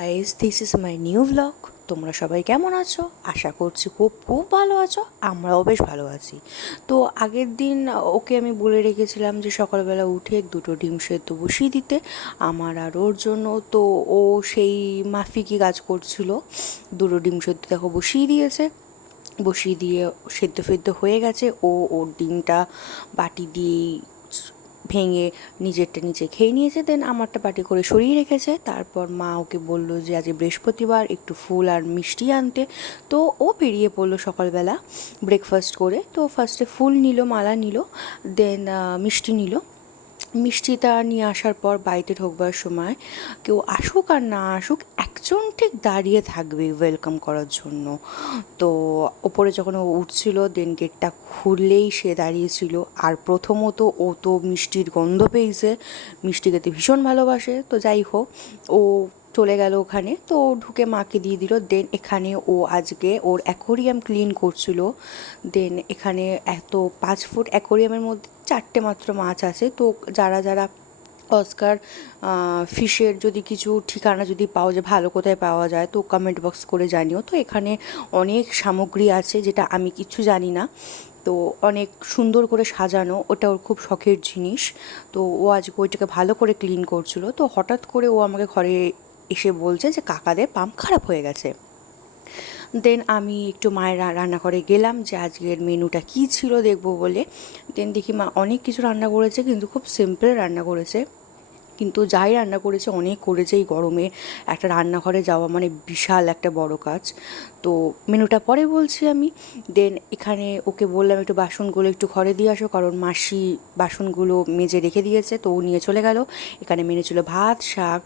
Guys, this is my new blog. তোমরা সবাই কেমন আছো? আশা করছি খুব খুব ভালো আছো। আমরাও বেশ ভালো আছি। তো আগের দিন ওকে আমি বলে রেখেছিলাম যে সকালবেলা উঠে দুটো ডিম সেদ্ধ বসিয়ে দিতে আমার আর ওর জন্য। তো ও সেই মাফিকি কাজ করছিল। দুটো ডিম সেদ্ধ দেখো বসিয়ে দিয়েছে। বসিয়ে দিয়ে সেদ্ধ ফেদ্ধ হয়ে গেছে। ওর ডিমটা বাটি দিয়ে ভেঙে নিজেরটা নিচে খেয়ে নিয়েছে, দেন আমারটা বাটি করে সরিয়ে রেখেছে। তারপর মা ওকে বললো যে আজ বৃহস্পতিবার একটু ফুল আর মিষ্টি আনতে। তো ও বেরিয়ে পড়লো সকালবেলা ব্রেকফাস্ট করে। তো ফার্স্টে ফুল নিল, মালা নিল, দেন মিষ্টি নিল। মিষ্টিটা নিয়ে আসার পর বাড়িতে ঢোকবার সময় কেউ আসুক আর না আসুক একজন ঠিক দাঁড়িয়ে থাকবে ওয়েলকাম করার জন্য। তো ওপরে যখন ও উঠছিল দেন গেটটা খুললেই সে দাঁড়িয়েছিল। আর প্রথমত ও তো মিষ্টির গন্ধ পেয়েছে, মিষ্টি খেতে ভীষণ ভালোবাসে। তো যাই হোক, ও চলে গেল ওখানে। তো ও ঢুকে মাকে দিয়ে দিল। দেন এখানে ও আজকে ওর অ্যাকোরিয়াম ক্লিন করছিল। দেন এখানে এত 5 ফুট অ্যাকোরিয়ামের মধ্যে 4টে মাত্র মাছ আছে। তো যারা যারা অস্কার ফিশের যদি কিছু ঠিকানা যদি পাও যে ভালো কোথায় পাওয়া যায় তো কমেন্ট বক্স করে জানিও। তো এখানে অনেক সামগ্রী আছে যেটা আমি কিছু জানি না। তো অনেক সুন্দর করে সাজানো, ওটা ওর খুব শখের জিনিস। তো ও আজকে ওইটাকে ভালো করে ক্লিন করছিল। তো হঠাৎ করে ও আমাকে ঘরে এসে বলছে যে কাকাদের পাম্প খারাপ হয়ে গেছে। দেন আমি একটু মায়ের রান্নাঘরে গেলাম যে আজকের মেনুটা কী ছিল দেখবো বলে। দেন দেখি মা অনেক কিছু রান্না করেছে, কিন্তু খুব সিম্পল রান্না করেছে। কিন্তু যাই রান্না করেছে অনেক করেছে। এই গরমে একটা রান্নাঘরে যাওয়া মানে বিশাল একটা বড় কাজ। তো মেনুটা পরে বলছি আমি। দেন এখানে ওকে বললাম একটু বাসনগুলো একটু ঘরে দিয়ে আসো, কারণ মাসি বাসনগুলো মেজে রেখে দিয়েছে। তো ও নিয়ে চলে গেল। এখানে মেনু ছিল ভাত, শাক,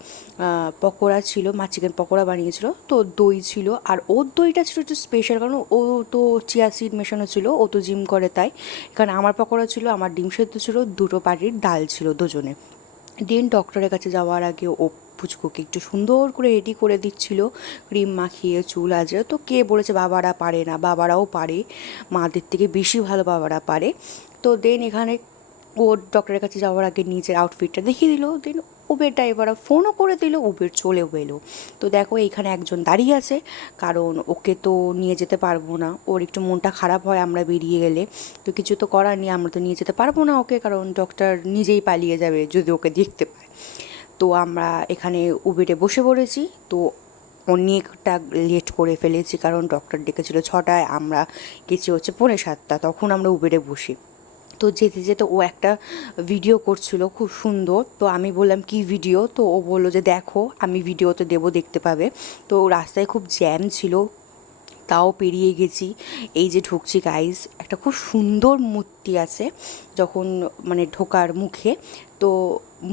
পকোড়া ছিল, মা চিকেন পকোড়া বানিয়েছিল, তো দই ছিল। আর ওর দইটা ছিল একটু স্পেশাল, কারণ ও তো চিয়া সিড মেশানো ছিল, ও তো জিম করে তাই। এখানে আমার পকোড়া ছিল, আমার ডিম সেদ্ধ ছিল, দুটো পাটির ডাল ছিল দুজনে। দেন ডক্টরের কাছে যাওয়ার আগে ও পুচকুকে একটু সুন্দর করে রেডি করে দিচ্ছিল, ক্রিম মাখিয়ে চুল আজরে। তো কে বলেছে বাবারা পারে না? বাবারাও পারে, মাদের থেকে বেশি ভালো বাবারা পারে। তো দেন এখানে ও ডক্টরের কাছে যাওয়ার আগে নিজের আউটফিটটা দেখিয়ে দিল। দেন উবেরটা এবার ফোনও করে দিল, উবের চলেও এলো। তো দেখো এইখানে একজন দাঁড়িয়ে আছে, কারণ ওকে তো নিয়ে যেতে পারবো না, ওর একটু মনটা খারাপ হয় আমরা বেরিয়ে গেলে। তো কিছু তো করার নেই, আমরা তো নিয়ে যেতে পারবো না ওকে, কারণ ডক্টর নিজেই পালিয়ে যাবে যদি ওকে দেখতে পায়। তো আমরা এখানে উবেরে বসে পড়েছি। তো অনেকটা লেট করে ফেলেছি, কারণ ডক্টর ডেকেছিল 6টায়, আমরা গেছি হচ্ছে 6:45। তখন আমরা উবেরে বসি। তো যেতে যেতে ও একটা ভিডিও করছিল খুব সুন্দর। তো আমি বললাম কি ভিডিও? তো ও বললো যে দেখো আমি ভিডিওতে দেবো, দেখতে পাবে। তো রাস্তায় খুব জ্যাম ছিল, তাও পেরিয়ে গেছি। এই যে ঢুকছি গাইস, একটা খুব সুন্দর মূর্তি আছে যখন মানে ঢোকার মুখে। তো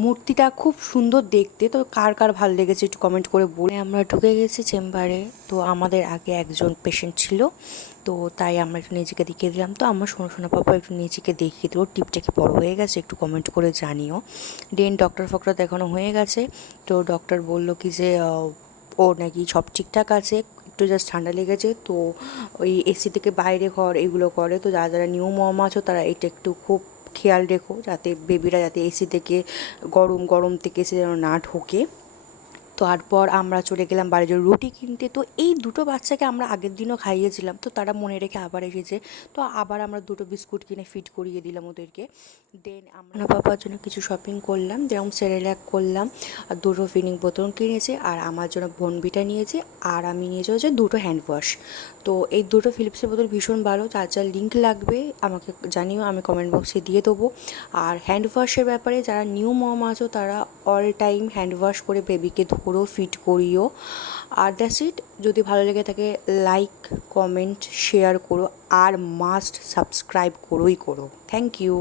মূর্তিটা খুব সুন্দর দেখতে। তো কার কার ভালো লেগেছে একটু কমেন্ট করে বলে। আমরা ঢুকে গেছি চেম্বারে। তো আমাদের আগে একজন পেশেন্ট ছিল, তো তাই আমরা একটু নিজেকে দেখিয়ে দিলাম। তো আমার শোনো শোনো পাপা একটু নিজেকে দেখিয়ে দিল, টিপটা কি বড় হয়ে গেছে একটু কমেন্ট করে জানিও। দেন ডক্টর ফক্টর দেখানো হয়ে গেছে। তো ডক্টর বলল কি যে ওর নাকি সব ঠিকঠাক আছে, একটু জাস্ট ঠান্ডা লেগেছে। তো ওই এসি থেকে বাইরে ঘর এগুলো করে। তো যারা যারা নিউ মম আছো তারা এটা একটু খুব খেয়াল রেখো, যাতে বেবিরা যাতে এসি থেকে গরম গরম থেকে এসে যেন না ঢোকে। তারপর আমরা চলে গেলাম বাড়ির জন্য রুটি কিনতে। তো এই দুটো বাচ্চাকে আমরা আগের দিনও খাইয়েছিলাম, তো তারা মনে রেখে আবার এসেছে। তো আবার আমরা দুটো বিস্কুট কিনে ফিট করিয়ে দিলাম ওদেরকে। দেন আমরা বাবার জন্য কিছু শপিং করলাম, যেরকম সেরেল্যাক করলাম, আর দুটো ফিনিং বোতল কিনেছি, আর আমার জন্য বনবিটা নিয়েছি, আর আমি নিয়েছি হচ্ছে দুটো হ্যান্ড ওয়াশ। তো এই দুটো ফিলিপসের বোতল ভীষণ ভালো, যার যার লিঙ্ক লাগবে আমাকে জানিও, আমি কমেন্ট বক্সে দিয়ে দেবো। আর হ্যান্ড ওয়াশের ব্যাপারে যারা নিউ মম আছো তারা অল টাইম হ্যান্ড ওয়াশ করে বেবিকে ধরো, ফিট করিও। আর দ্যাটস ইট। যদি ভালো লেগে থাকে লাইক, কমেন্ট, শেয়ার করো, আর মাস্ট সাবস্ক্রাইব করোই করো। Thank you.